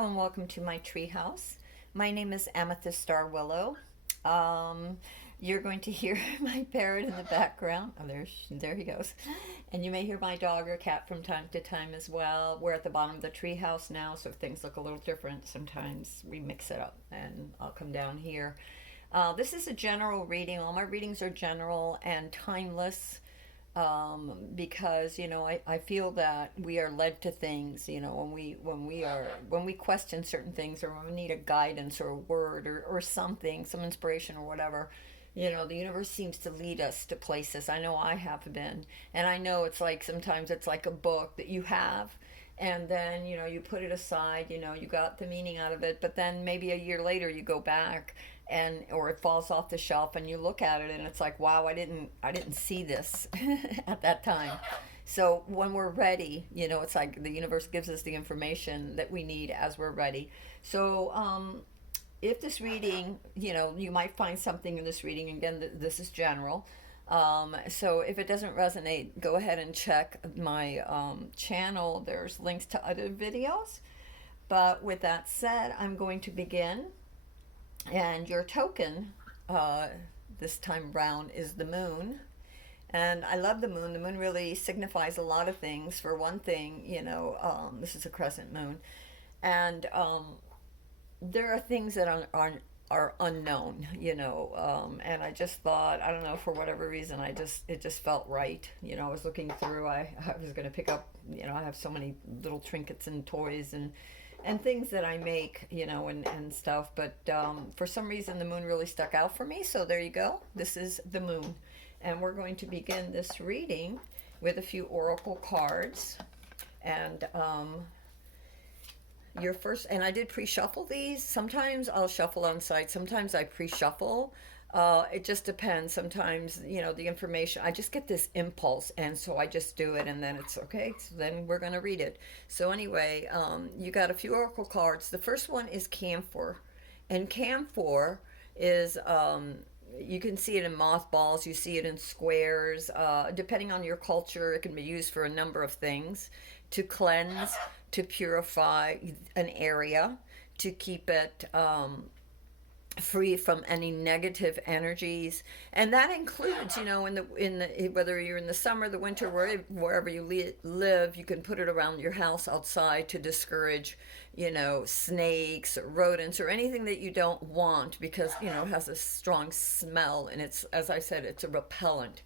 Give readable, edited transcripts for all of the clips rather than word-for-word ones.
Hello and welcome to my treehouse. My name is Amethyst Star Willow. Um, you're going to hear my parrot in the background. Oh, there he goes. And you may hear my dog or cat from time to time as well. We're at the bottom of the treehouse now, so if things look a little different, sometimes we mix it up and I'll come down here. This is a general reading. All my readings are general and timeless, because I feel that we are led to things, when we question certain things, or when we need a guidance or a word, or something, some inspiration or whatever. The universe seems to lead us to places. I know I have been, and I know it's like sometimes it's like a book that you have, and then you put it aside, you got the meaning out of it, but then maybe a year later you go back, and or it falls off the shelf and you look at it and it's like, wow, I didn't see this at that time. So when we're ready, it's like the universe gives us the information that we need as we're ready. So if this reading, you might find something in this reading. Again, this is general. So if it doesn't resonate, go ahead and check my channel. There's links to other videos. But with that said, I'm going to begin. And your token this time round is the moon. And I love the moon. The moon really signifies a lot of things. For one thing, this is a crescent moon. And there are things that are unknown, and I just thought, I don't know, for whatever reason, it just felt right. I was looking through, I was going to pick up, I have so many little trinkets and toys and things that I make, and stuff. But for some reason, the moon really stuck out for me. So there you go. This is the moon. And we're going to begin this reading with a few oracle cards. And your first, and I did pre-shuffle these. Sometimes I'll shuffle on site. Sometimes I pre-shuffle. It just depends. Sometimes, the information, I just get this impulse, and so I just do it, and then it's okay. So then we're going to read it. So anyway, you got a few oracle cards. The first one is camphor. And camphor is, you can see it in mothballs, you see it in squares. Depending on your culture, it can be used for a number of things: to cleanse, to purify an area, to keep it free from any negative energies. And that includes, in the whether you're in the summer, the winter, wherever you live, you can put it around your house, outside, to discourage snakes or rodents or anything that you don't want, because it has a strong smell, and it's, as I said, it's a repellent.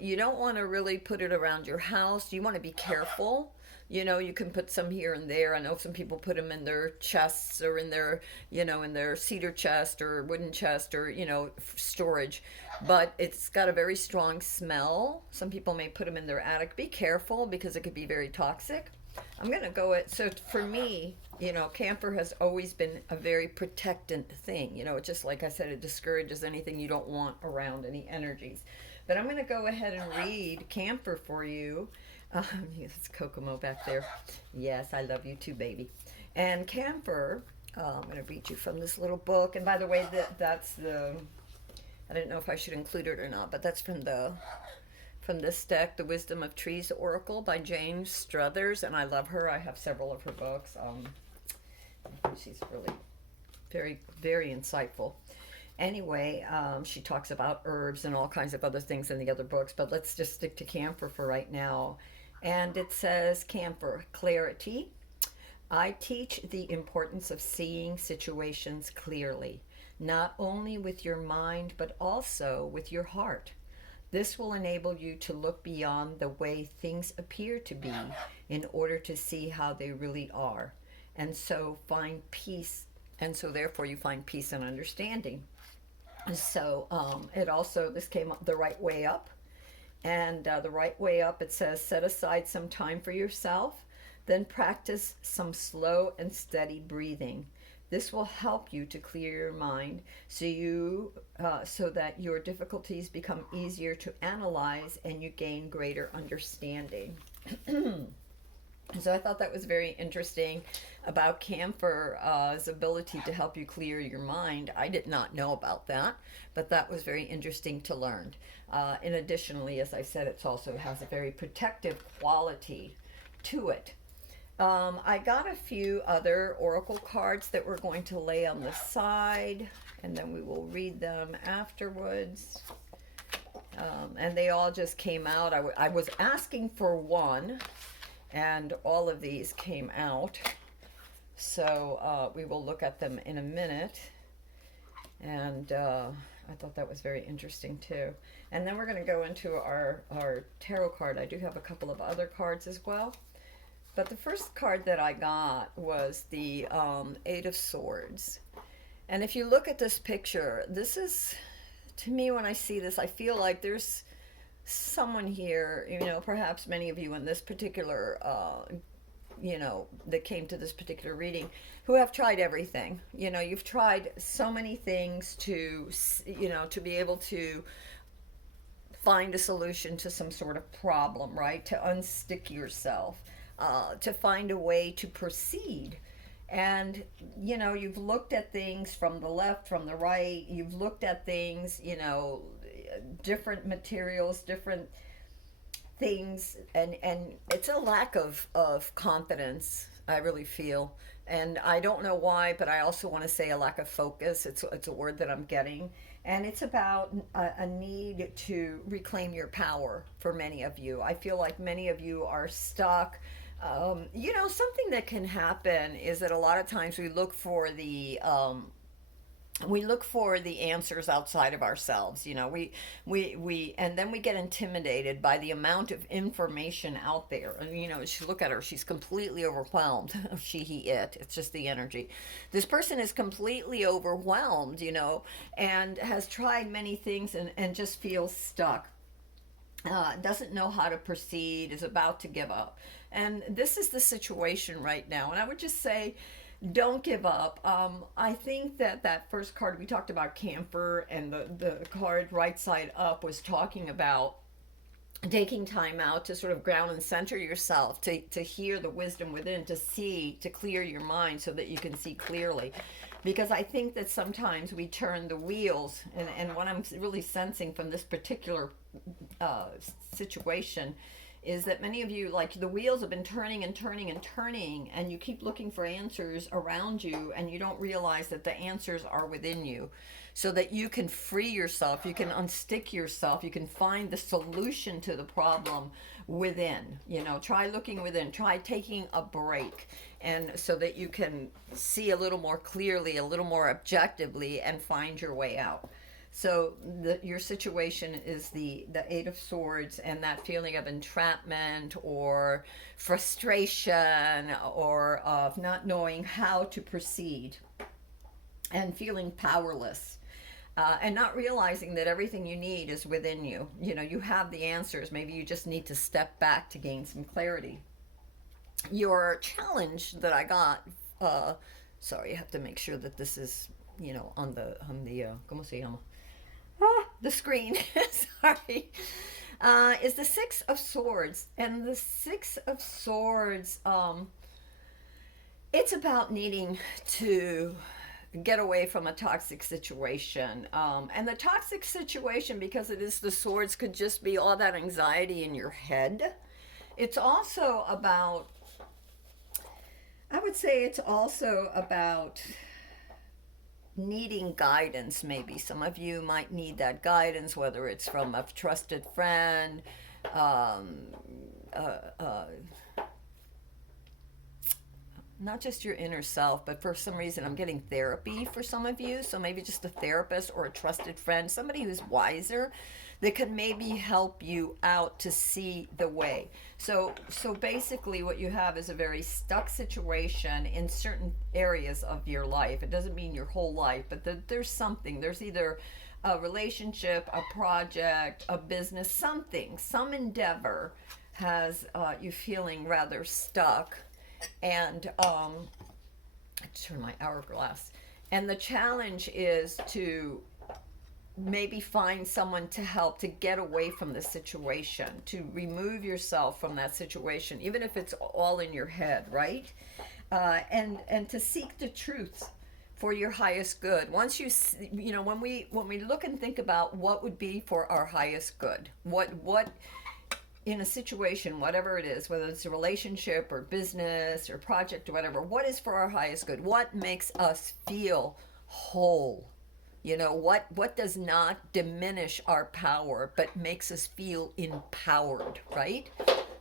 You don't want to really put it around your house. You want to be careful. You can put some here and there. I know some people put them in their chests, or in their, in their cedar chest or wooden chest, or, storage. But it's got a very strong smell. Some people may put them in their attic. Be careful, because it could be very toxic. I'm going to go at, so for me, camphor has always been a very protectant thing. It's just, like I said, it discourages anything you don't want around, any energies. But I'm going to go ahead and read camphor for you. It's Kokomo back there. Yes, I love you too, baby. And camphor, I'm going to read you from this little book. And by the way, that's the, I didn't know if I should include it or not, but that's from this deck, The Wisdom of Trees Oracle by James Struthers. And I love her. I have several of her books. She's really very, very insightful. Anyway, she talks about herbs and all kinds of other things in the other books, but let's just stick to camphor for right now. And it says, camphor, clarity. I teach the importance of seeing situations clearly, not only with your mind, but also with your heart. This will enable you to look beyond the way things appear to be, in order to see how they really are. And so find peace. And so therefore you find peace and understanding. So it also, this came up the right way up. And the right way up, it says, set aside some time for yourself, then practice some slow and steady breathing. This will help you to clear your mind, so that your difficulties become easier to analyze and you gain greater understanding. So I thought that was very interesting about camphor's ability to help you clear your mind. I did not know about that, but that was very interesting to learn. And additionally, as I said, it also has a very protective quality to it. I got a few other oracle cards that we're going to lay on the side, and then we will read them afterwards. And they all just came out. I was asking for one, and all of these came out. So we will look at them in a minute. And I thought that was very interesting too. And then we're going to go into our tarot card. I do have a couple of other cards as well. But the first card that I got was the Eight of Swords. And if you look at this picture, this is, to me, when I see this, I feel like there's someone here, perhaps many of you in this particular, that came to this particular reading, who have tried everything. You've tried so many things to be able to find a solution to some sort of problem, right? To unstick yourself. To find a way to proceed. And, you've looked at things from the left, from the right, you've looked at things, different materials, different things, and it's a lack of confidence, I really feel. And I don't know why, but I also want to say a lack of focus. It's a word that I'm getting. And it's about a need to reclaim your power for many of you. I feel like many of you are stuck. Something that can happen is that a lot of times we look for the answers outside of ourselves. We and then we get intimidated by the amount of information out there. And look at her, she's completely overwhelmed. She, he, it, it's just the energy. This person is completely overwhelmed, and has tried many things and just feels stuck. Doesn't know how to proceed, is about to give up. And this is the situation right now. And I would just say, don't give up. I think that first card, we talked about camphor, and the card right side up was talking about taking time out to sort of ground and center yourself, to hear the wisdom within, to see, to clear your mind so that you can see clearly. Because I think that sometimes we turn the wheels, and what I'm really sensing from this particular situation is that many of you, like, the wheels have been turning and turning and turning, and you keep looking for answers around you, and you don't realize that the answers are within you, so that you can free yourself, you can unstick yourself, you can find the solution to the problem within. Try looking within, try taking a break, and so that you can see a little more clearly, a little more objectively, and find your way out. So your situation is the Eight of Swords, and that feeling of entrapment or frustration, or of not knowing how to proceed, and feeling powerless, and not realizing that everything you need is within you. You have the answers. Maybe you just need to step back to gain some clarity. Your challenge that I got, sorry, I have to make sure that this is, on the ¿cómo se llama? The screen, sorry, is the Six of Swords. And the Six of Swords, it's about needing to get away from a toxic situation. And the toxic situation, because it is the swords, could just be all that anxiety in your head. It's also about, I would say it's also about needing guidance. Maybe some of you might need that guidance, whether it's from a trusted friend, not just your inner self, but for some reason I'm getting therapy for some of you. So maybe just a therapist or a trusted friend, somebody who's wiser, that can maybe help you out to see the way. So basically what you have is a very stuck situation in certain areas of your life. It doesn't mean your whole life, but there's something. There's either a relationship, a project, a business, something, some endeavor has you feeling rather stuck. And I turn my hourglass. And the challenge is to maybe find someone to help to get away from the situation, to remove yourself from that situation, even if it's all in your head, right? And to seek the truth for your highest good. Once when we look and think about what would be for our highest good, what in a situation, whatever it is, whether it's a relationship or business or project or whatever, what is for our highest good? What makes us feel whole? What does not diminish our power but makes us feel empowered, right?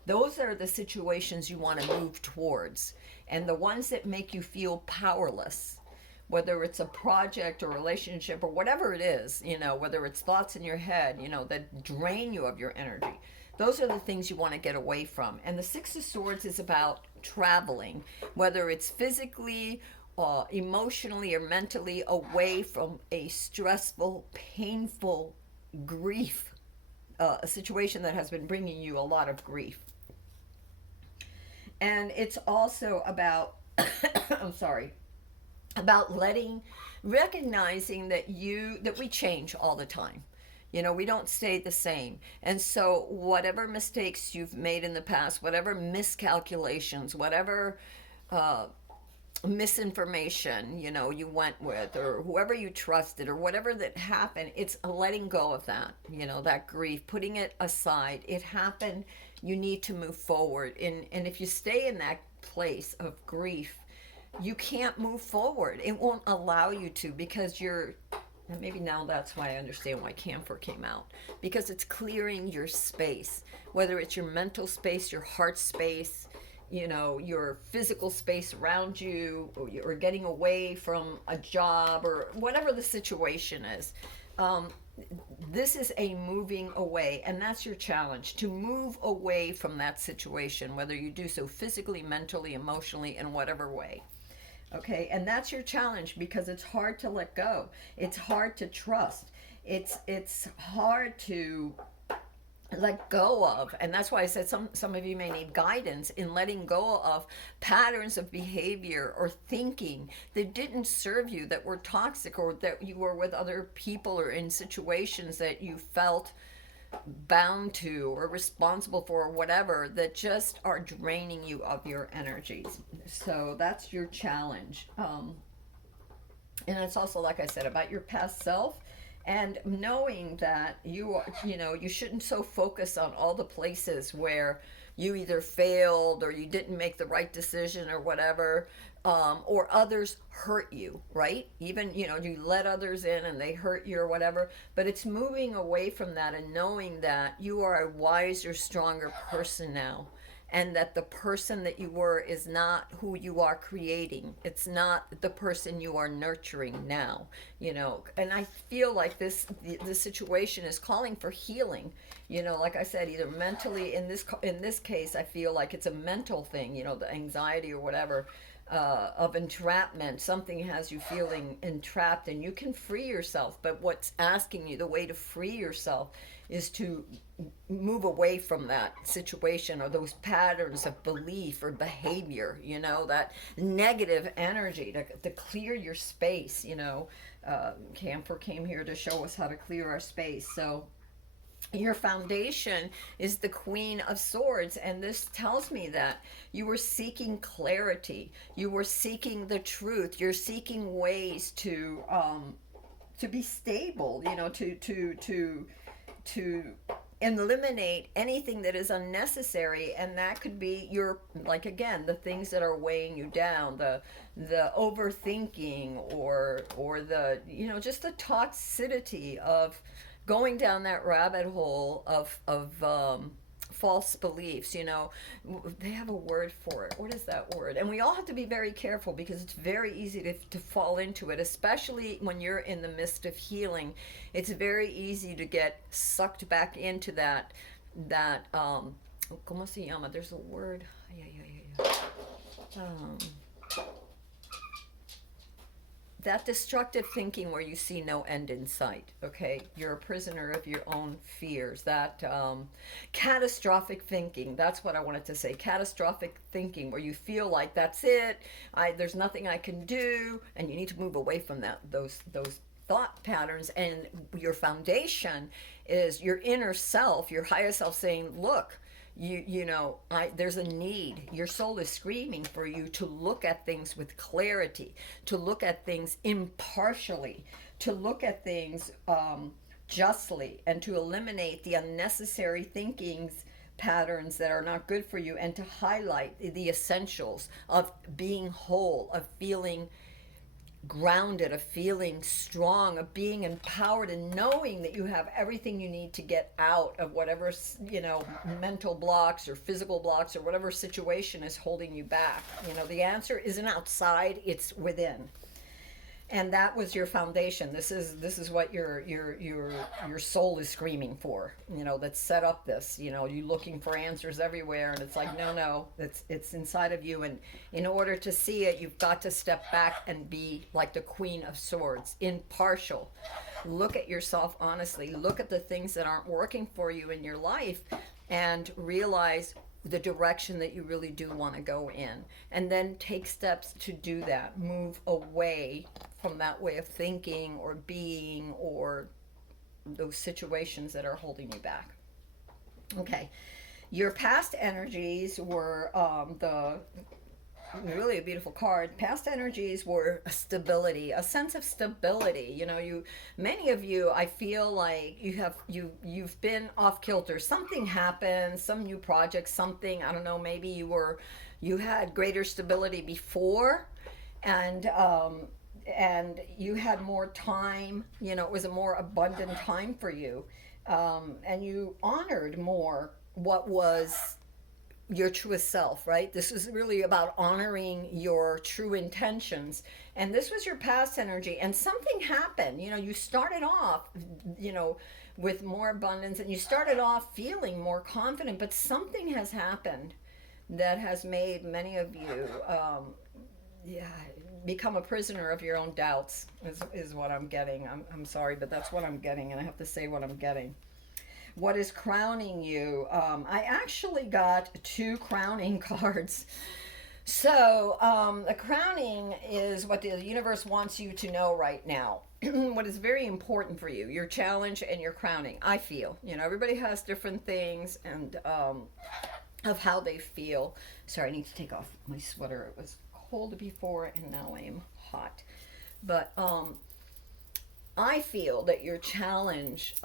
Those are the situations you want to move towards. And the ones that make you feel powerless, whether it's a project or relationship or whatever it is, whether it's thoughts in your head, that drain you of your energy, those are the things you want to get away from. And the Six of Swords is about traveling, whether it's physically, emotionally, or mentally, away from a stressful, painful grief, a situation that has been bringing you a lot of grief. And it's also about, I'm sorry, about recognizing that we change all the time. We don't stay the same. And so whatever mistakes you've made in the past, whatever miscalculations, whatever misinformation, you went with, or whoever you trusted, or whatever that happened, it's letting go of that, that grief, putting it aside. It happened. You need to move forward. And if you stay in that place of grief, you can't move forward. It won't allow you to, because and maybe now that's why I understand why camphor came out, because it's clearing your space, whether it's your mental space, your heart space, your physical space around you, or getting away from a job, or whatever the situation is. This is a moving away, and that's your challenge, to move away from that situation, whether you do so physically, mentally, emotionally, in whatever way. Okay, and that's your challenge, because it's hard to let go. It's hard to trust. It's hard to let go of, and that's why I said some of you may need guidance in letting go of patterns of behavior or thinking that didn't serve you, that were toxic, or that you were with other people or in situations that you felt bound to or responsible for, or whatever, that just are draining you of your energies. So that's your challenge. And it's also, like I said, about your past self, and knowing that you shouldn't so focus on all the places where you either failed or you didn't make the right decision or whatever, or others hurt you, right? Even, you let others in and they hurt you or whatever, but it's moving away from that and knowing that you are a wiser, stronger person now. And that the person that you were is not who you are creating. It's not the person you are nurturing now, And I feel like this situation is calling for healing, like I said, either mentally, in this case, I feel like it's a mental thing, the anxiety or whatever, of entrapment. Something has you feeling entrapped, and you can free yourself. But what's asking you, the way to free yourself, is to move away from that situation or those patterns of belief or behavior, that negative energy, to clear your space. Camphor came here to show us how to clear our space. So your foundation is the Queen of Swords, and this tells me that you were seeking clarity, you were seeking the truth, you're seeking ways to be stable, to eliminate anything that is unnecessary. And that could be like, again, the things that are weighing you down, the overthinking, or the, just the toxicity of going down that rabbit hole of false beliefs. They have a word for it. What is that word? And we all have to be very careful, because it's very easy to fall into it, especially when you're in the midst of healing. It's very easy to get sucked back into that ¿cómo se llama? There's a word. That destructive thinking where you see no end in sight. Okay, you're a prisoner of your own fears. That catastrophic thinking, that's what I wanted to say. Catastrophic thinking, where you feel like that's it, there's nothing I can do, and you need to move away from those thought patterns. And your foundation is your inner self, your higher self, saying, look, there's a need. Your soul is screaming for you to look at things with clarity, to look at things impartially, to look at things justly, and to eliminate the unnecessary thinkings patterns that are not good for you, and to highlight the essentials of being whole, of feeling grounded, of feeling strong, of being empowered, and knowing that you have everything you need to get out of whatever, mental blocks or physical blocks or whatever situation is holding you back. The answer isn't outside, it's within. And that was your foundation. This is what your soul is screaming for. That set up this. You looking for answers everywhere, and it's like, no, it's inside of you. And in order to see it, you've got to step back and be like the Queen of Swords, impartial. Look at yourself honestly. Look at the things that aren't working for you in your life, and realize the direction that you really do want to go in, and then take steps to do that. Move away from that way of thinking or being, or those situations that are holding you back. Okay, your past energies were the really a beautiful card. Past energies were stability, a sense of stability. Many of you, I feel like you've been off kilter. Something happened, some new project, something, I don't know, maybe you had greater stability before, and you had more time. It was a more abundant time for you, and you honored more what was your truest self, right? This is really about honoring your true intentions. And this was your past energy, and something happened. You started off, with more abundance, and you started off feeling more confident, but something has happened that has made many of you, become a prisoner of your own doubts, is what I'm getting. I'm sorry, but that's what I'm getting, and I have to say what I'm getting. What is crowning you? I actually got two crowning cards. So, the crowning is what the universe wants you to know right now. What is very important for you, your challenge and your crowning. I feel, everybody has different things, and of how they feel. Sorry, I need to take off my sweater. It was cold before, and now I'm hot. But I feel that your challenge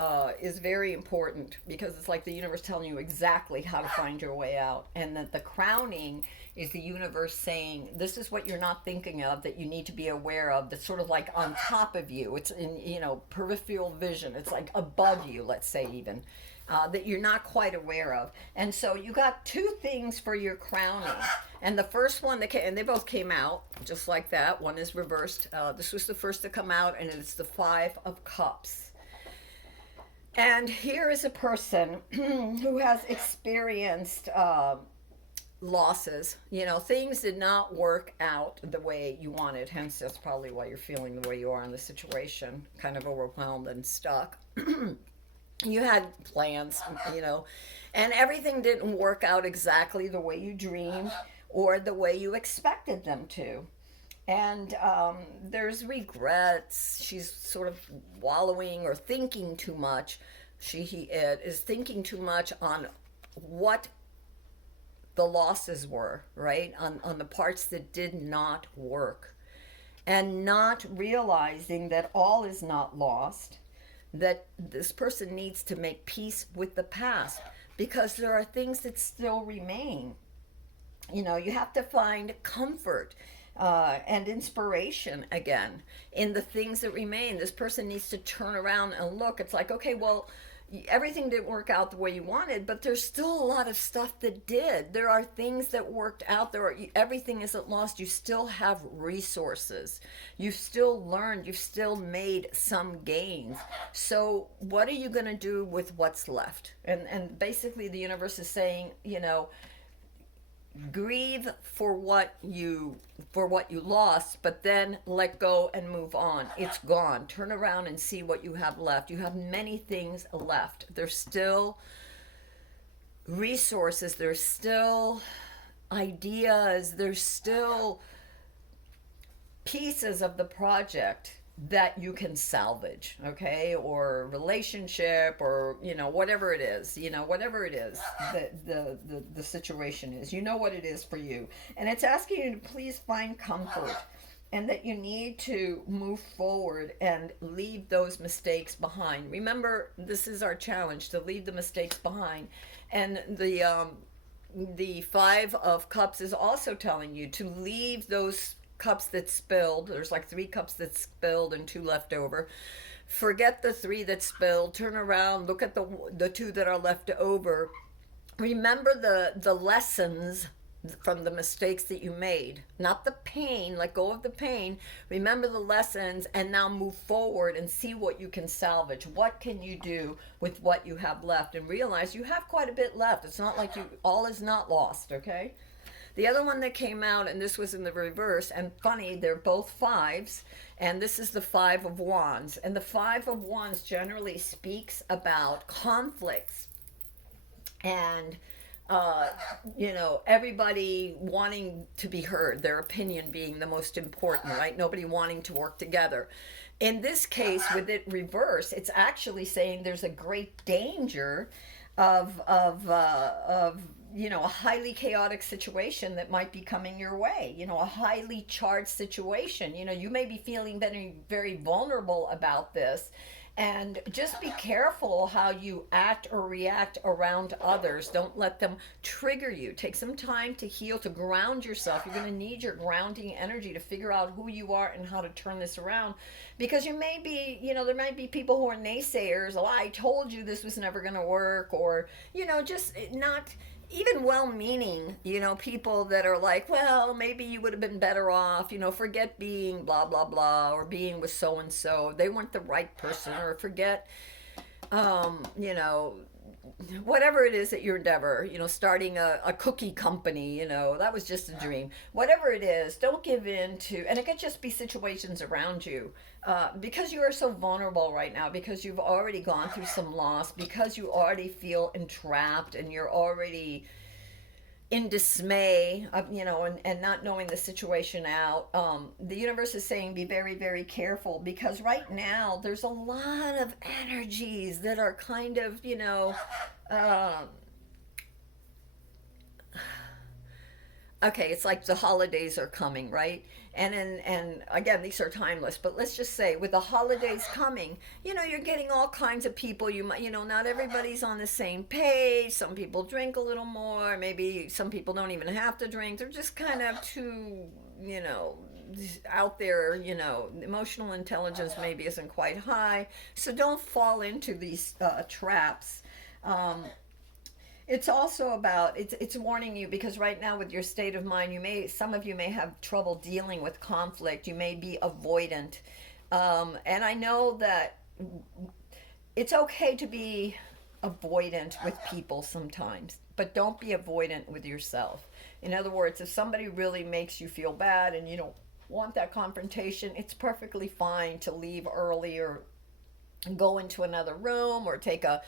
is very important, because it's like the universe telling you exactly how to find your way out, and that the crowning is the universe saying, this is what you're not thinking of, that you need to be aware of, that's sort of like on top of you. It's in, peripheral vision. It's like above you, let's say, even. That you're not quite aware of. And so you got two things for your crowning. And the first one that came, and they both came out just like that. One is reversed. This was the first to come out, and it's the Five of Cups. And here is a person who has experienced losses. Things did not work out the way you wanted. Hence, that's probably why you're feeling the way you are in the situation, kind of overwhelmed and stuck. You had plans, and everything didn't work out exactly the way you dreamed or the way you expected them to. And there's regrets. She's sort of wallowing or thinking too much. It is thinking too much on what the losses were, right? On the parts that did not work. And not realizing that all is not lost, that this person needs to make peace with the past, because there are things that still remain. You have to find comfort and inspiration again in the things that remain. This person needs to turn around and look. It's like, okay, well, everything didn't work out the way you wanted, but there's still a lot of stuff that did. There are things that worked out. Everything isn't lost. You still have resources. You've still learned. You've still made some gains. So what are you going to do with what's left? And basically the universe is saying, grieve for what you lost, but then let go and move on. It's gone. Turn around and see what you have left. You have many things left. There's still resources, there's still ideas, there's still pieces of the project that you can salvage, okay? Or relationship, or whatever it is, whatever it is that the situation is, what it is for you. And it's asking you to please find comfort and that you need to move forward and leave those mistakes behind. Remember, this is our challenge, to leave the mistakes behind. And the Five of Cups is also telling you to leave those cups that spilled. There's like three cups that spilled and two left over. Forget the three that spilled. Turn around, look at the two that are left over. Remember the lessons from the mistakes that you made, not the pain. Let go of the pain. Remember the lessons, and now move forward and see what you can salvage. What can you do with what you have left? And realize you have quite a bit left. It's not like you all is not lost. Okay. The other one that came out, and this was in the reverse, and funny, they're both fives, and this is the Five of Wands. And the Five of Wands generally speaks about conflicts and everybody wanting to be heard, their opinion being the most important, right? Nobody wanting to work together. In this case, with it reversed, it's actually saying there's a great danger of a highly chaotic situation that might be coming your way. A highly charged situation. You may be feeling very, very vulnerable about this. And just be careful how you act or react around others. Don't let them trigger you. Take some time to heal, to ground yourself. You're going to need your grounding energy to figure out who you are and how to turn this around. Because you may be, there might be people who are naysayers. Oh, I told you this was never going to work. Or, just not even well-meaning, people that are like, well, maybe you would have been better off, forget being blah, blah, blah, or being with so-and-so. They weren't the right person, or forget, whatever it is that your endeavor, starting a cookie company, that was just a dream. Whatever it is, don't give in to, and it could just be situations around you. Because you are so vulnerable right now, because you've already gone through some loss, because you already feel entrapped and you're already in dismay of, and not knowing the situation out. The universe is saying be very, very careful, because right now there's a lot of energies that are kind of, okay, it's like the holidays are coming, right? And again, these are timeless, but let's just say with the holidays coming, you're getting all kinds of people. You might, not everybody's on the same page. Some people drink a little more. Maybe some people don't even have to drink. They're just kind of too, out there. Emotional intelligence maybe isn't quite high. So don't fall into these traps. It's also about, it's warning you, because right now with your state of mind, some of you may have trouble dealing with conflict. You may be avoidant. And I know that it's okay to be avoidant with people sometimes, but don't be avoidant with yourself. In other words, if somebody really makes you feel bad and you don't want that confrontation, it's perfectly fine to leave early, or go into another room, or take a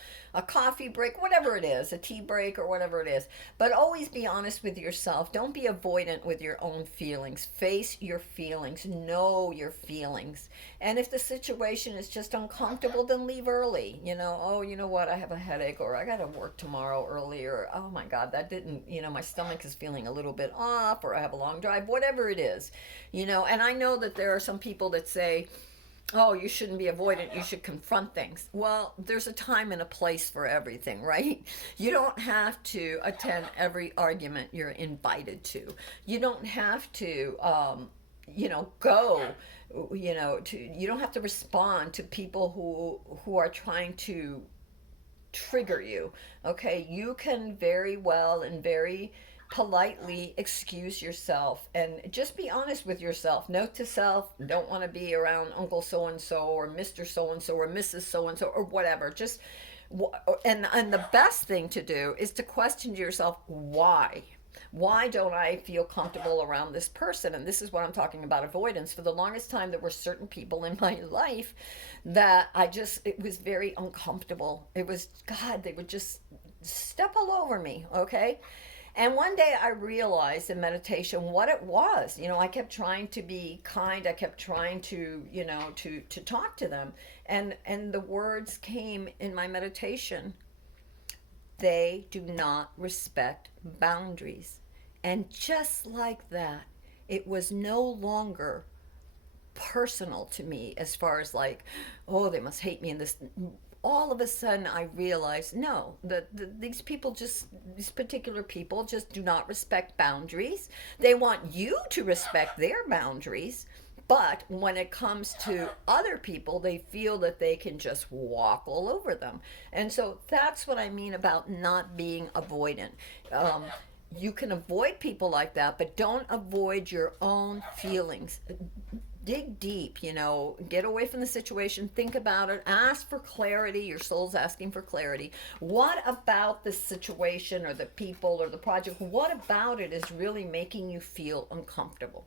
coffee break, whatever it is, a tea break, or whatever it is. But always be honest with yourself. Don't be avoidant with your own feelings. Face your feelings. Know your feelings. And if the situation is just uncomfortable, then leave early. Oh, you know what? I have a headache, or I got to work tomorrow early, or oh my God, that didn't, my stomach is feeling a little bit off, or I have a long drive, whatever it is. And I know that there are some people that say, oh, you shouldn't be avoidant, you should confront things. Well, there's a time and a place for everything, right? You don't have to attend every argument you're invited to. You don't have to, go, you don't have to respond to people who are trying to trigger you. Okay, you can very well and very politely excuse yourself, and just be honest with yourself. Note to self, don't want to be around Uncle so and so, or Mr. so and so, or Mrs. so and so, or whatever. Just and the best thing to do is to question yourself, why don't I feel comfortable around this person? And this is what I'm talking about, avoidance. For the longest time, there were certain people in my life that it was very uncomfortable. It was, God, they would just step all over me, okay? And one day I realized in meditation what it was. I kept trying to be kind. I kept trying to, to talk to them. And the words came in my meditation. They do not respect boundaries. And just like that, it was no longer personal to me, as far as like, oh, they must hate me in this. All of a sudden I realized, no, these people just, these particular people just do not respect boundaries. They want you to respect their boundaries, but when it comes to other people, they feel that they can just walk all over them. And so that's what I mean about not being avoidant. um, you can avoid people like that, but don't avoid your own feelings. Dig deep, get away from the situation, think about it, ask for clarity. Your soul's asking for clarity. What about the situation or the people or the project? What about it is really making you feel uncomfortable?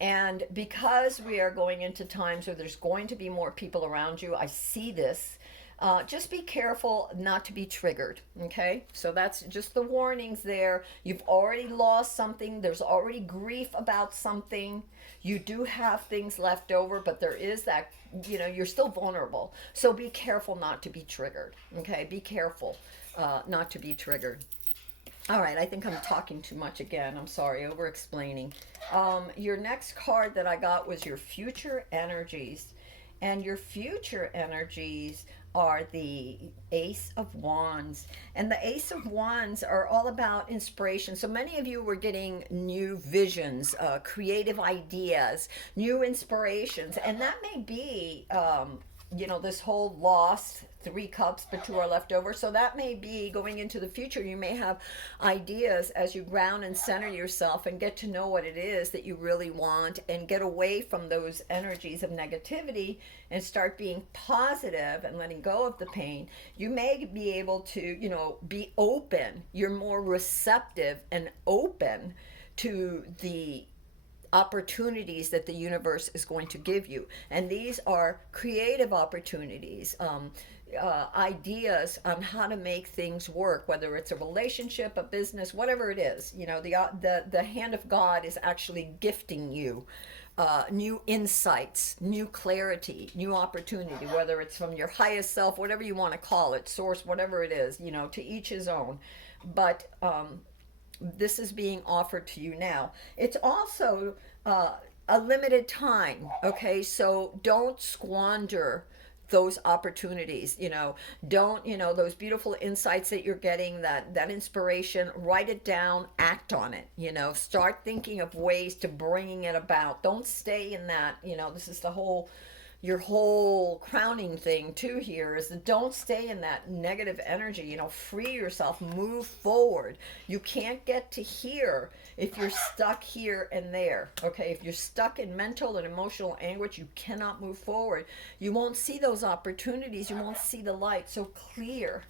And because we are going into times where there's going to be more people around you, I see this. Just be careful not to be triggered. Okay, so that's just the warnings there. You've already lost something, there's already grief about something. You do have things left over, but there is that, you're still vulnerable. So be careful not to be triggered. Okay, be careful not to be triggered. All right, I think I'm talking too much again. I'm sorry, over explaining. Your next card that I got was your future energies. And your future energies are the Ace of Wands. And the Ace of Wands are all about inspiration. So many of you were getting new visions, creative ideas, new inspirations. And that may be, this whole lost 3 cups, but 2 are left over. So that may be going into the future. You may have ideas as you ground and center yourself and get to know what it is that you really want, and get away from those energies of negativity and start being positive and letting go of the pain. You may be able to, be open. You're more receptive and open to the opportunities that the universe is going to give you. And these are creative opportunities, ideas on how to make things work, whether it's a relationship, a business, whatever it is. The hand of God is actually gifting you new insights, new clarity, new opportunity, whether it's from your highest self, whatever you want to call it, source, whatever it is, to each his own. But this is being offered to you now. It's also a limited time, okay? So don't squander those opportunities. Don't, those beautiful insights that you're getting, that inspiration, write it down, act on it. Start thinking of ways to bringing it about. Don't stay in that. This is your whole crowning thing too here, is that don't stay in that negative energy. Free yourself, move forward. You can't get to here if you're stuck here and there. Okay, if you're stuck in mental and emotional anguish, you cannot move forward. You won't see those opportunities, you won't see the light. So clear,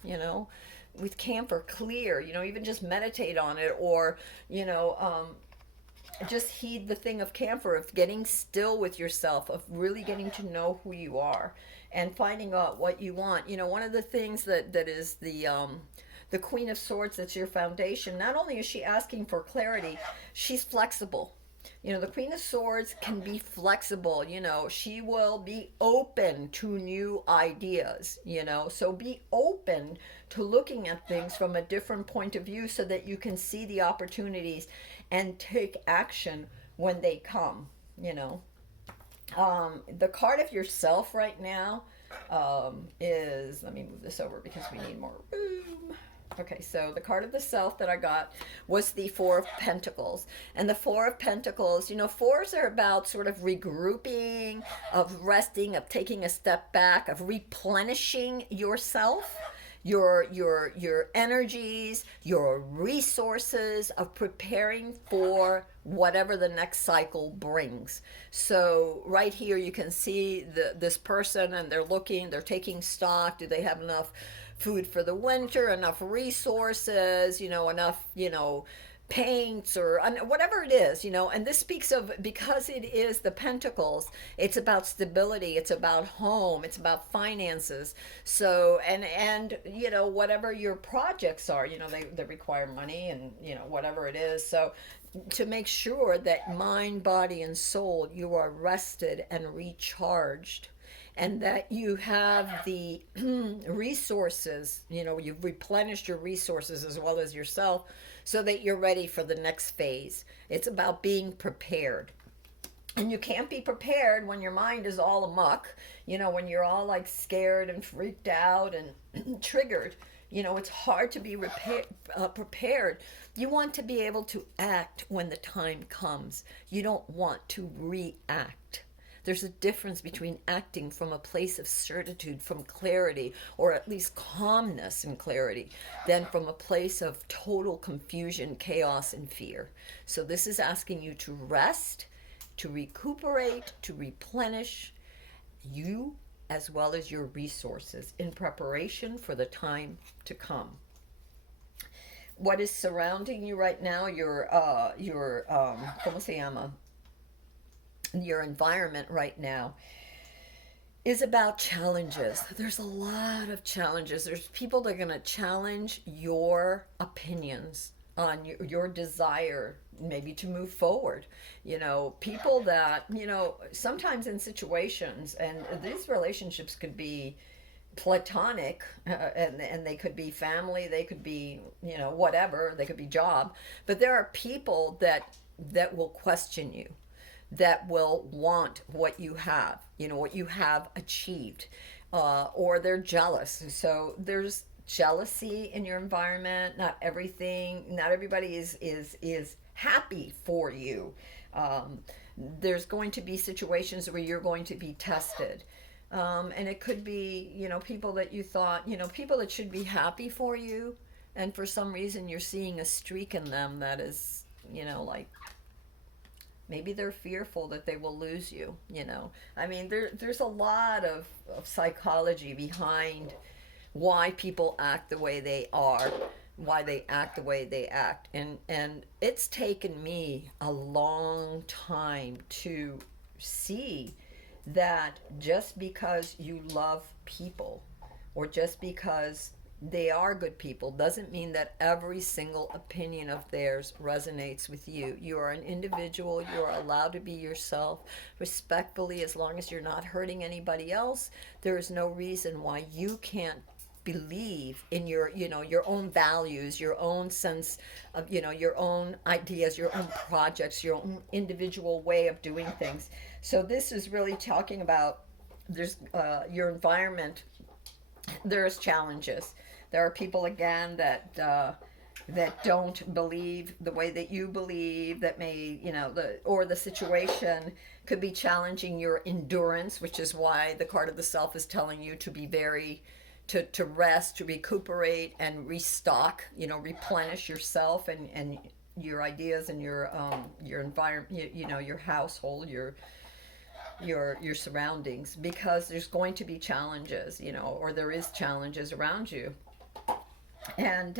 with camphor, clear, even just meditate on it, or just heed the thing of camphor, of getting still with yourself, of really getting to know who you are and finding out what you want. One of the things that is the Queen of Swords, that's your foundation. Not only is she asking for clarity, she's flexible. The Queen of Swords can be flexible. She will be open to new ideas. So be open to looking at things from a different point of view, so that you can see the opportunities and take action when they come. The card of yourself right now is, let me move this over because we need more room. Okay, so the card of the self that I got was the Four of Pentacles. And the Four of Pentacles, fours are about sort of regrouping, of resting, of taking a step back, of replenishing yourself, your energies, your resources, of preparing for whatever the next cycle brings. So right here you can see this person, and they're taking stock. Do they have enough food for the winter, enough resources, enough, paints, or whatever it is, and this speaks of, because it is the Pentacles, it's about stability, it's about home, it's about finances. So and whatever your projects are, they require money, and whatever it is. So to make sure that mind, body, and soul, you are rested and recharged, and that you have the resources, you've replenished your resources as well as yourself, so that you're ready for the next phase. It's about being prepared. And you can't be prepared when your mind is all amuck, when you're all like scared and freaked out and triggered. It's hard to be prepared. You want to be able to act when the time comes. You don't want to react. There's a difference between acting from a place of certitude, from clarity, or at least calmness and clarity, than from a place of total confusion, chaos, and fear. So, this is asking you to rest, to recuperate, to replenish you as well as your resources in preparation for the time to come. What is surrounding you right now, ¿cómo se llama? Your environment right now is about challenges. There's a lot of challenges. There's people that are going to challenge your opinions on your desire maybe to move forward. People that, sometimes in situations, and these relationships could be platonic, and they could be family, they could be, whatever, they could be job, but there are people that will question you, that will want what you have, what you have achieved, or they're jealous. So there's jealousy in your environment. Not everybody is happy for you. There's going to be situations where you're going to be tested. And it could be, people that you thought, people that should be happy for you. And for some reason, you're seeing a streak in them that is, like, maybe they're fearful that they will lose you. I mean, there's a lot of psychology behind why people act the way they are, why they act the way they act. And it's taken me a long time to see that just because you love people, or just because they are good people, doesn't mean that every single opinion of theirs resonates with you. You are an individual. You are allowed to be yourself respectfully, as long as you're not hurting anybody else. There is no reason why you can't believe in your own values, your own sense of, your own ideas, your own projects, your own individual way of doing things. So this is really talking about, there's your environment. There's challenges. There are people, again, that don't believe the way that you believe, that may, the situation could be challenging your endurance, which is why the card of the self is telling you to be to rest, to recuperate and restock, replenish yourself and your ideas and your environment, your household, your surroundings, because there's going to be challenges, or there is challenges around you. And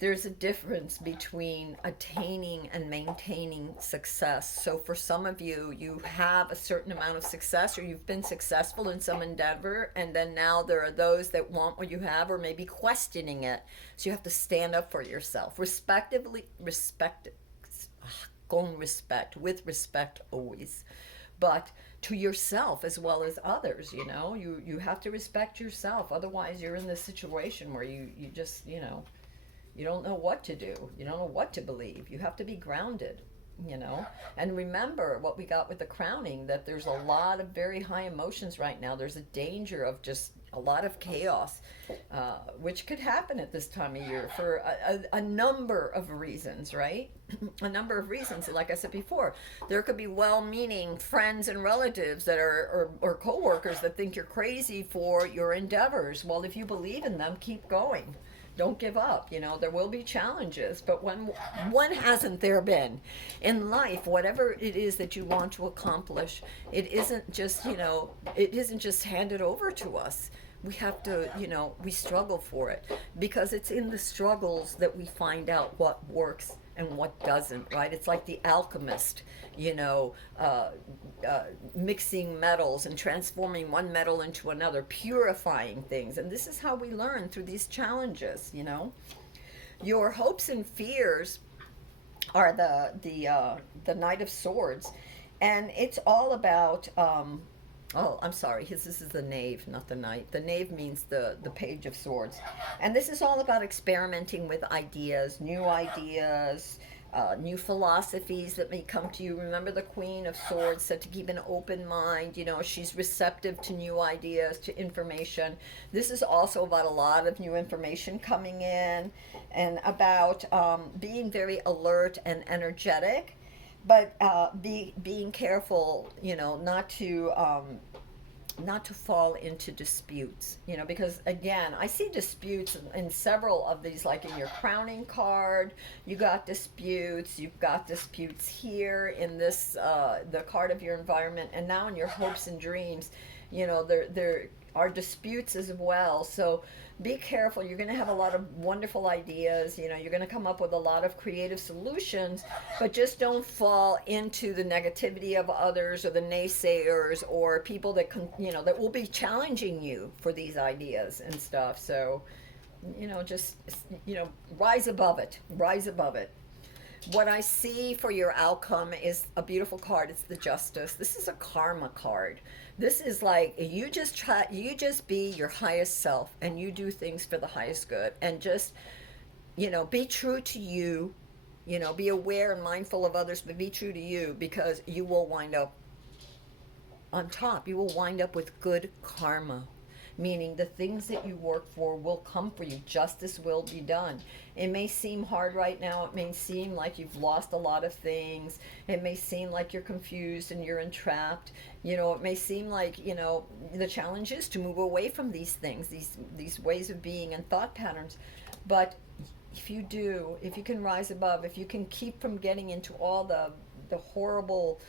there's a difference between attaining and maintaining success. So for some of you, you have a certain amount of success, or you've been successful in some endeavor, and then now there are those that want what you have, or maybe questioning it. So you have to stand up for yourself, with respect always, but to yourself as well as others. You have to respect yourself. Otherwise, you're in this situation where you just, you don't know what to do. You don't know what to believe. You have to be grounded, And remember what we got with the crowning, that there's a lot of very high emotions right now. There's a danger of just a lot of chaos, which could happen at this time of year for a number of reasons, right? A number of reasons. Like I said before, there could be well-meaning friends and relatives that or co-workers that think you're crazy for your endeavors. Well, if you believe in them, keep going. Don't give up. There will be challenges, but when hasn't there been in life? Whatever it is that you want to accomplish, it isn't just handed over to us. We have to, we struggle for it, because it's in the struggles that we find out what works and what doesn't, right? It's like the alchemist, mixing metals and transforming one metal into another, purifying things. And this is how we learn, through these challenges. Your hopes and fears are the Knight of Swords, and it's all about. Oh, I'm sorry. This is the Knave, not the Knight. The Knave means the Page of Swords. And this is all about experimenting with ideas, new ideas, new philosophies that may come to you. Remember, the Queen of Swords said to keep an open mind. You know, she's receptive to new ideas, to information. This is also about a lot of new information coming in, and about being very alert and energetic, but being careful, you know, not to fall into disputes, you know, because again, I see disputes in several of these, like in your crowning card, you got disputes, you've got disputes here in this, the card of your environment, and now in your hopes and dreams, you know, there are disputes as well. So be careful. You're going to have a lot of wonderful ideas. You know, you're going to come up with a lot of creative solutions, but just don't fall into the negativity of others, or the naysayers, or people that you know, that will be challenging you for these ideas and stuff. So, you know, just, you know, rise above it. Rise above it. What I see for your outcome is a beautiful card. It's the Justice. This is a karma card. This is like, you just be your highest self, and you do things for the highest good, and just, you know, be true to you. You know, be aware and mindful of others, but be true to you, because you will wind up on top. You will wind up with good karma, meaning the things that you work for will come for you. Justice will be done. It may seem hard right now. It may seem like you've lost a lot of things. It may seem like you're confused and you're entrapped. You know, it may seem like, you know, the challenge is to move away from these things, these ways of being and thought patterns. But if you do, if you can rise above, if you can keep from getting into all the horrible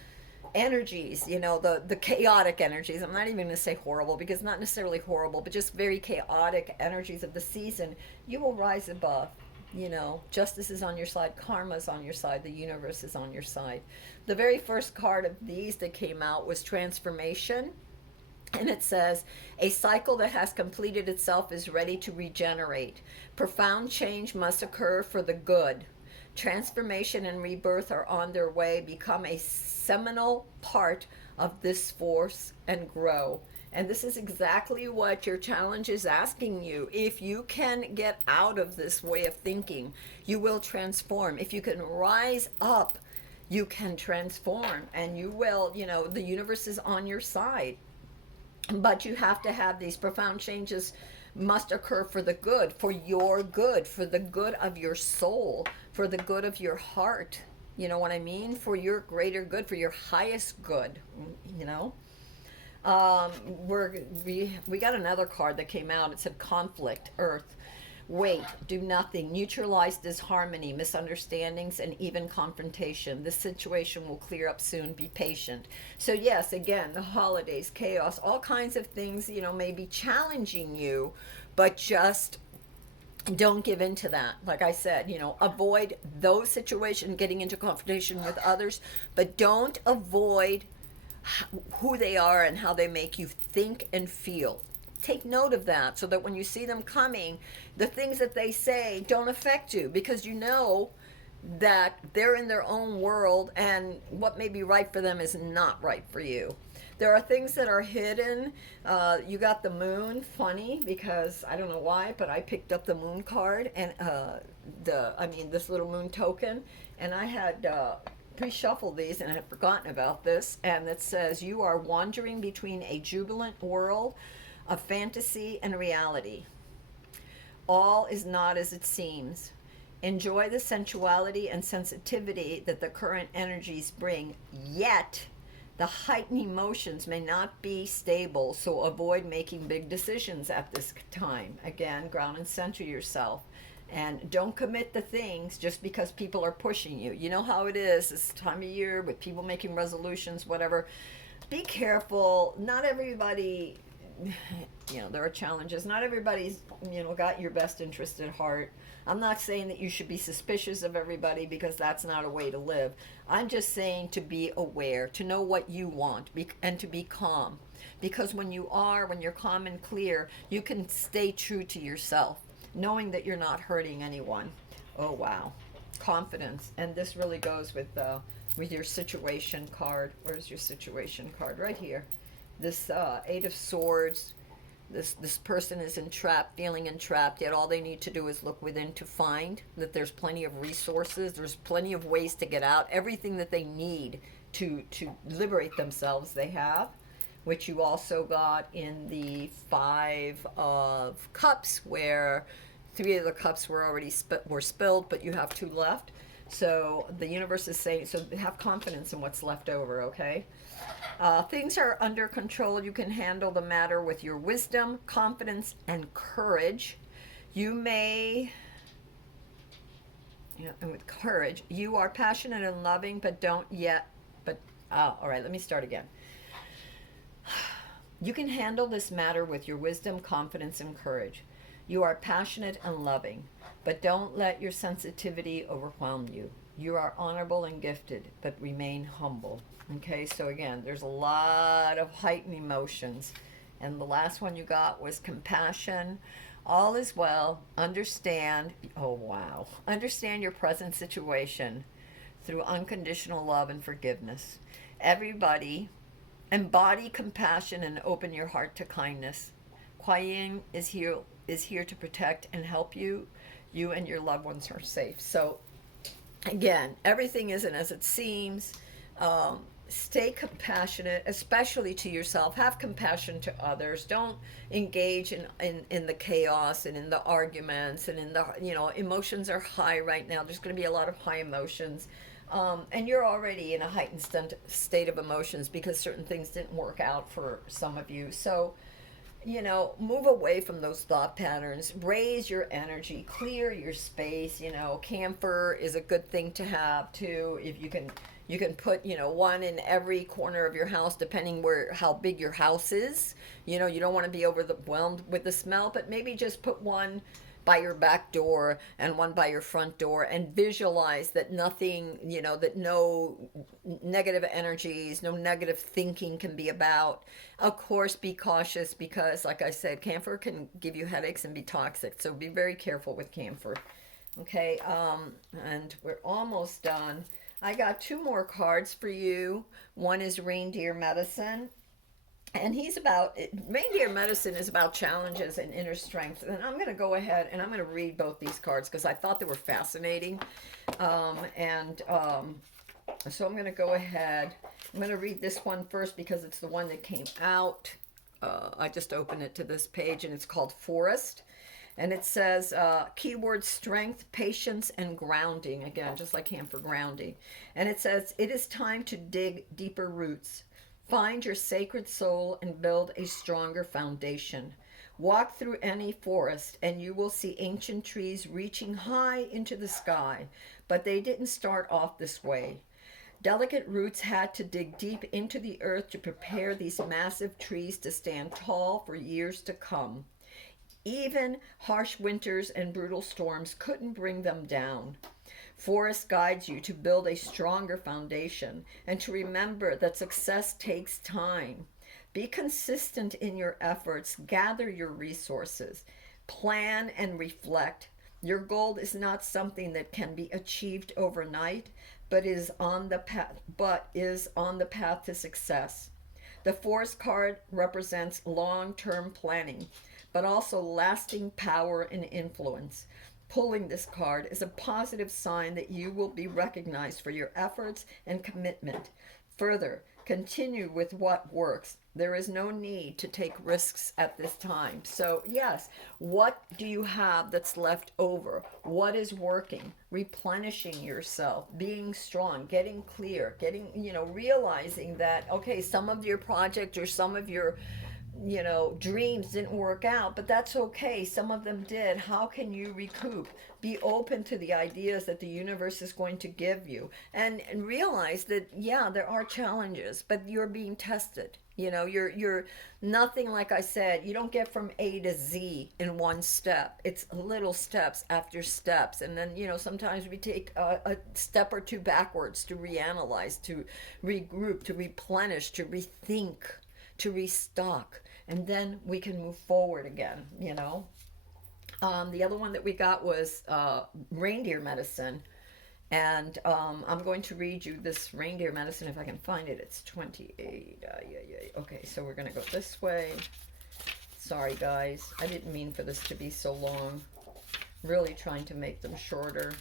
energies, you know, the chaotic energies. I'm not even going to say horrible, because it's not necessarily horrible, but just very chaotic energies of the season, you will rise above. You know, justice is on your side, karma is on your side, the universe is on your side. The very first card of these that came out was transformation. And it says, a cycle that has completed itself is ready to regenerate. Profound change must occur for the good. Transformation and rebirth are on their way. Become a seminal part of this force and grow. And this is exactly what your challenge is asking you. If you can get out of this way of thinking, you will transform. If you can rise up, you can transform, and you will, you know, the universe is on your side. But you have to have these profound changes must occur for the good, for your good, for the good of your soul, for the good of your heart. You know what I mean? For your greater good, for your highest good, you know? We got another card that came out. It said conflict, earth. Wait, do nothing, neutralize disharmony, misunderstandings, and even confrontation. This situation will clear up soon. Be patient. So yes, again, the holidays, chaos, all kinds of things, you know, may be challenging you, but just don't give in to that. Like I said, you know, avoid those situations, getting into confrontation with others, but don't avoid who they are and how they make you think and feel. Take note of that, so that when you see them coming, the things that they say don't affect you, because you know that they're in their own world, and what may be right for them is not right for you. There are things that are hidden. You got the moon. Funny, because I don't know why, but I picked up the moon card, and this little moon token, and I had pre-shuffled these, and I had forgotten about this, and it says, you are wandering between a jubilant world of fantasy and reality. All is not as it seems. Enjoy the sensuality and sensitivity that the current energies bring, yet the heightened emotions may not be stable, so avoid making big decisions at this time. Again, ground and center yourself. And don't commit to things just because people are pushing you. You know how it is this time of year with people making resolutions, whatever. Be careful. Not everybody, you know, there are challenges. Not everybody's, you know, got your best interest at heart. I'm not saying that you should be suspicious of everybody, because that's not a way to live. I'm just saying to be aware, to know what you want, and to be calm. Because when you're calm and clear, you can stay true to yourself, knowing that you're not hurting anyone. Oh, wow. Confidence. And this really goes with your situation card. Where's your situation card? Right here. This Eight of Swords. This person is entrapped, feeling entrapped, yet all they need to do is look within to find that there's plenty of resources, there's plenty of ways to get out. Everything that they need to liberate themselves, they have, which you also got in the Five of Cups, where three of the cups were already were spilled, but you have two left. So the universe is saying, so have confidence in what's left over, okay? Things are under control. You can handle the matter with your wisdom, confidence, and courage. You may, and with courage, you are passionate and loving, but don't yet, all right, let me start again. You can handle this matter with your wisdom, confidence, and courage. You are passionate and loving, but don't let your sensitivity overwhelm you. You are honorable and gifted, but remain humble. Okay, so again, there's a lot of heightened emotions. And the last one you got was compassion. All is well. Understand, oh wow, understand your present situation through unconditional love and forgiveness. Everybody, embody compassion and open your heart to kindness. Kuan is here to protect and help you. You and your loved ones are safe. So again, everything isn't as it seems. Stay compassionate, especially to yourself. Have compassion to others. Don't engage in the chaos and in the arguments and in the, emotions are high right now. There's going to be a lot of high emotions. And you're already in a heightened state of emotions because certain things didn't work out for some of you. So, move away from those thought patterns, raise your energy, clear your space. Camphor is a good thing to have too. If you can put, one in every corner of your house, depending how big your house is. You don't want to be overwhelmed with the smell, but maybe just put one by your back door and one by your front door, and visualize that nothing, that no negative energies, no negative thinking can be about. Of course, be cautious because, like I said, camphor can give you headaches and be toxic. So be very careful with camphor. Okay, and we're almost done. I got two more cards for you. One is reindeer medicine. And reindeer medicine is about challenges and inner strength. And I'm going to go ahead and I'm going to read both these cards because I thought they were fascinating. So I'm going to go ahead. I'm going to read this one first because it's the one that came out. I just opened it to this page and it's called Forest. And it says, keyword strength, patience, and grounding. Again, just like camphor grounding. And it says, it is time to dig deeper roots. Find your sacred soul and build a stronger foundation. Walk through any forest and you will see ancient trees reaching high into the sky, but they didn't start off this way. Delicate roots had to dig deep into the earth to prepare these massive trees to stand tall for years to come. Even harsh winters and brutal storms couldn't bring them down. Forest guides you to build a stronger foundation and to remember that success takes time. Be consistent in your efforts, gather your resources, plan and reflect. Your goal is not something that can be achieved overnight, but is on the path to success. The Forest card represents long-term planning, but also lasting power and influence. Pulling this card is a positive sign that you will be recognized for your efforts and commitment. Further, continue with what works. There is no need to take risks at this time. So, yes, what do you have that's left over? What is working? Replenishing yourself, being strong, getting clear, realizing that, okay, some of your project or some of your dreams didn't work out, but that's okay. Some of them did. How can you recoup? Be open to the ideas that the universe is going to give you, and realize that, yeah, there are challenges, but you're being tested. You're nothing, like I said, you don't get from A to Z in one step. It's little steps after steps. And then, sometimes we take a step or two backwards to reanalyze, to regroup, to replenish, to rethink, to restock, and then we can move forward again. The other one that we got was reindeer medicine, and I'm going to read you this reindeer medicine if I can find it. It's 28. Okay, so we're going to go this way. Sorry, guys. I didn't mean for this to be so long. Really trying to make them shorter.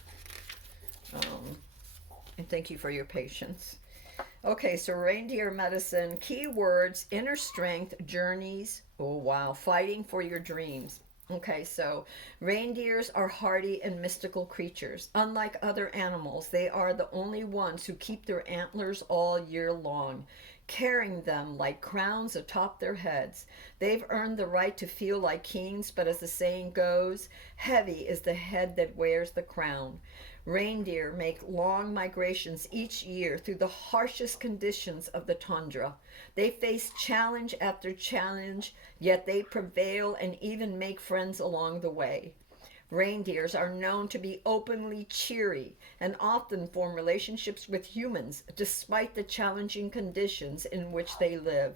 And thank you for your patience. Okay, so reindeer medicine, keywords, inner strength, journeys. Oh, wow. Fighting for your dreams. Okay, so reindeers are hardy and mystical creatures. Unlike other animals, they are the only ones who keep their antlers all year long, carrying them like crowns atop their heads. They've earned the right to feel like kings, but as the saying goes, heavy is the head that wears the crown. Reindeer make long migrations each year through the harshest conditions of the tundra. They face challenge after challenge, yet they prevail and even make friends along the way. Reindeers are known to be openly cheery and often form relationships with humans despite the challenging conditions in which they live.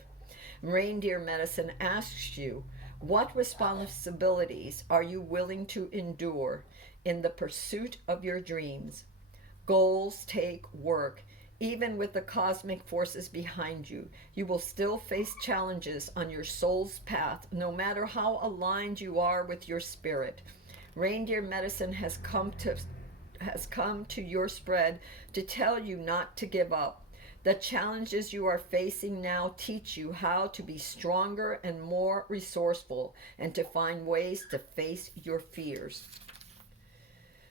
Reindeer medicine asks you, what responsibilities are you willing to endure in the pursuit of your dreams? Goals take work. Even with the cosmic forces behind you, you will still face challenges on your soul's path, no matter how aligned you are with your spirit. Reindeer medicine has come to your spread to tell you not to give up. The challenges you are facing now teach you how to be stronger and more resourceful and to find ways to face your fears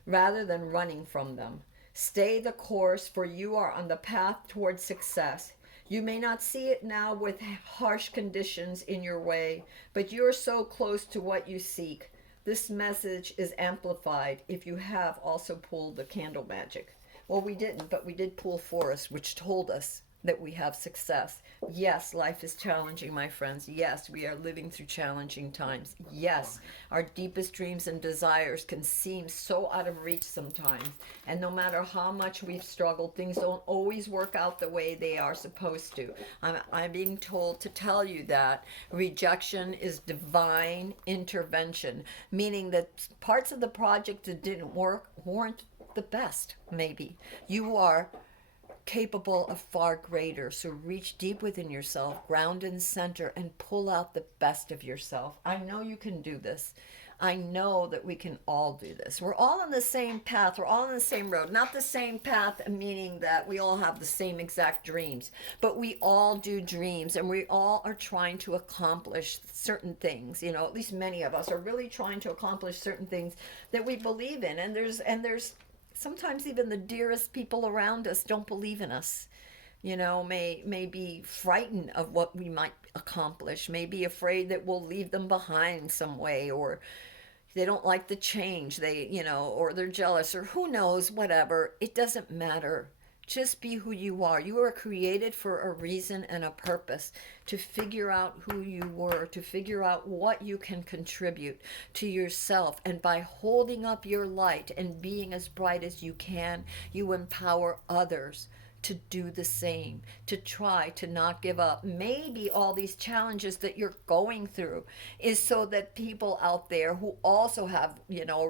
rather than running from them. Stay the course, for you are on the path towards success. You may not see it now with harsh conditions in your way, but you are so close to what you seek. This message is amplified if you have also pulled the candle magic. Well, we didn't, but we did pull Forest, which told us that we have success. Yes, life is challenging, my friends. Yes, we are living through challenging times. Yes, our deepest dreams and desires can seem so out of reach sometimes. And no matter how much we've struggled, things don't always work out the way they are supposed to. I'm being told to tell you that rejection is divine intervention, meaning that parts of the project that didn't work weren't the best, maybe. You are capable of far greater. So reach deep within yourself, ground and center, and pull out the best of yourself. I know you can do this. I know that we can all do this. We're all on the same path. We're all on the same road. Not the same path, meaning that we all have the same exact dreams, but we all do dreams and we all are trying to accomplish certain things. At least many of us are really trying to accomplish certain things that we believe in. And there's sometimes even the dearest people around us don't believe in us, may be frightened of what we might accomplish, may be afraid that we'll leave them behind some way, or they don't like the change, or they're jealous, or who knows, whatever. It doesn't matter. Just be who you are. You are created for a reason and a purpose, to figure out who you were, to figure out what you can contribute to yourself. And by holding up your light and being as bright as you can, you empower others to do the same, to try to not give up. Maybe all these challenges that you're going through is so that people out there who also have,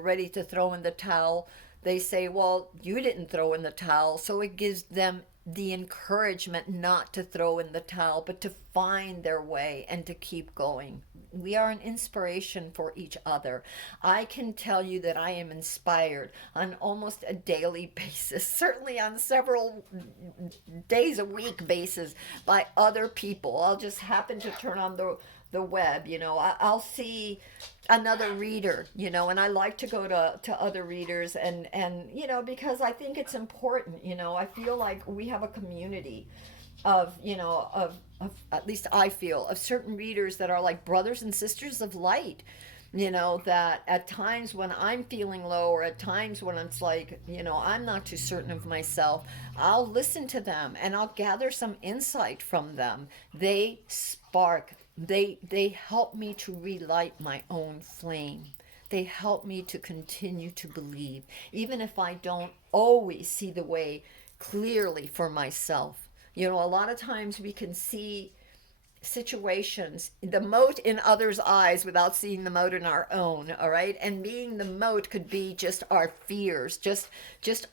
ready to throw in the towel, they say, well, you didn't throw in the towel. So it gives them the encouragement not to throw in the towel, but to find their way and to keep going. We are an inspiration for each other. I can tell you that I am inspired on almost a daily basis, certainly on several days a week basis, by other people. I'll just happen to turn on the web, I'll see another reader, and I like to go to other readers and because I think it's important. I feel like we have a community of at least I feel, of certain readers that are like brothers and sisters of light, that at times when I'm feeling low, or at times when it's like, I'm not too certain of myself, I'll listen to them and I'll gather some insight from them. They spark. They help me to relight my own flame. They help me to continue to believe, even if I don't always see the way clearly for myself. A lot of times we can see situations, the mote in others' eyes, without seeing the mote in our own. All right. And being the mote could be just our fears, just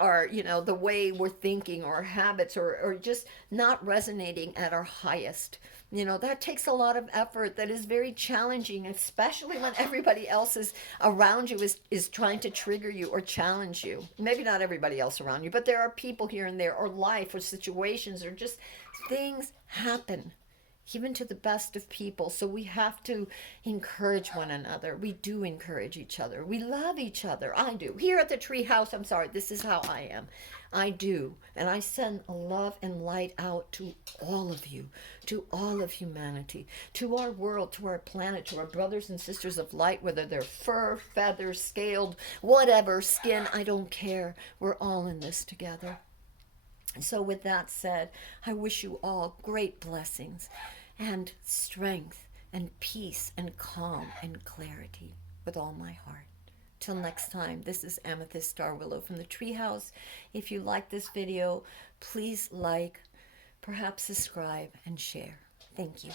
our, the way we're thinking, or habits, or just not resonating at our highest. You know, that takes a lot of effort. That is very challenging, especially when everybody else is around you is trying to trigger you or challenge you. Maybe not everybody else around you, but there are people here and there, or life, or situations, or just things happen, even to the best of people. So we have to encourage one another. We do encourage each other. We love each other. I do. Here at the tree house, I'm sorry, this is how I am. I do. And I send love and light out to all of you, to all of humanity, to our world, to our planet, to our brothers and sisters of light, whether they're fur, feathers, scaled, whatever, skin, I don't care. We're all in this together. So, with that said, I wish you all great blessings and strength and peace and calm and clarity with all my heart. Till next time, this is Amethyst Star Willow from the Treehouse. If you like this video, please like, perhaps subscribe, and share. Thank you.